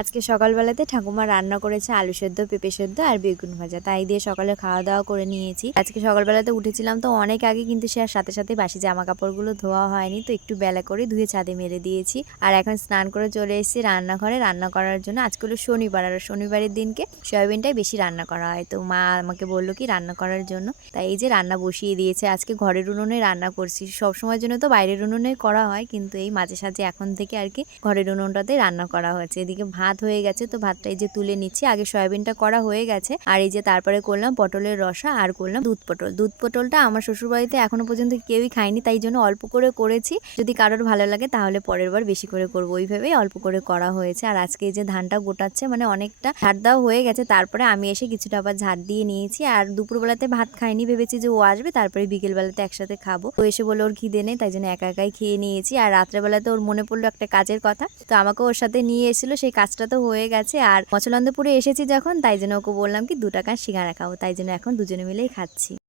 আজকে সকালবেলাতে ঠাকুমা রান্না করেছে আলু সেদ্ধ, পেঁপে সেদ্ধ আর বেগুন ভাজা, তাই দিয়ে সকালে খাওয়া দাওয়া করে নিয়েছি। আজকে সকালবেলাতে উঠেছিলাম তো অনেক আগে, কিন্তু সে আর সাথে সাথে বাসি জামা কাপড়গুলো ধোয়া হয়নি, তো একটু বেলা করে ধুয়ে ছাদে মেলে দিয়েছি। আর এখন স্নান করে চলে এসেছি রান্নাঘরে রান্না করার জন্য। আজকে হলো শনিবার, আর শনিবারের দিনকে সয়াবিনটাই বেশি রান্না করা হয়, তো মা আমাকে বললো কি রান্না করার জন্য, তাই এই যে রান্না বসিয়ে দিয়েছে। আজকে ঘরের উনুনে রান্না করছি, সবসময়ের জন্য তো বাইরের উনুনে করা হয়, কিন্তু এই মাঝে সাঝে এখন থেকে আর কি ঘরের উনুনটাতে রান্না করা হচ্ছে। এদিকে ভাত হয়ে গেছে, তো ভাতটা এই যে তুলে নিচ্ছি। আগে সয়াবিনটা করা হয়ে গেছে, আর এই যে তারপরে করলাম পটলের রসা আর করলাম দুধ পটলটা আমার শ্বশুরবাড়িতে এখনো পর্যন্ত কেউই খায়নি, তাই জন্য অল্প করে করেছি। যদি কারোর ভালো লাগে তাহলে পরের বার বেশি করে করবো, ওইভাবেই অল্প করে করা হয়েছে। আর আজকে এই যে ধানটা গোটাচ্ছে, মানে অনেকটা ঝাড় দেওয়া হয়ে গেছে, তারপরে আমি এসে কিছুটা আবার ঝাড় দিয়ে নিয়েছি। আর দুপুরবেলাতে ভাত খাইনি, ভেবেছি যে ও আসবে তারপরে বিকেলবেলাতে একসাথে খাবো। তো এসে বলে ওর খিদে নেই, তাই জন্য একা একাই খেয়ে নিয়েছি। আর রাত্রেবেলাতে ওর মনে পড়লো একটা কাজের কথা, তো আমাকে ওর সাথে নিয়ে এসেছিলো, সেই কাজটা তো হয়ে গেছে। আর মচলন্দপুরে এসেছি যখন, তাই জন্য ওকে বললাম কি 2 টাকার সিঙ্গারা খাবো, তাই জন্য এখন দুজনে মিলেই খাচ্ছি।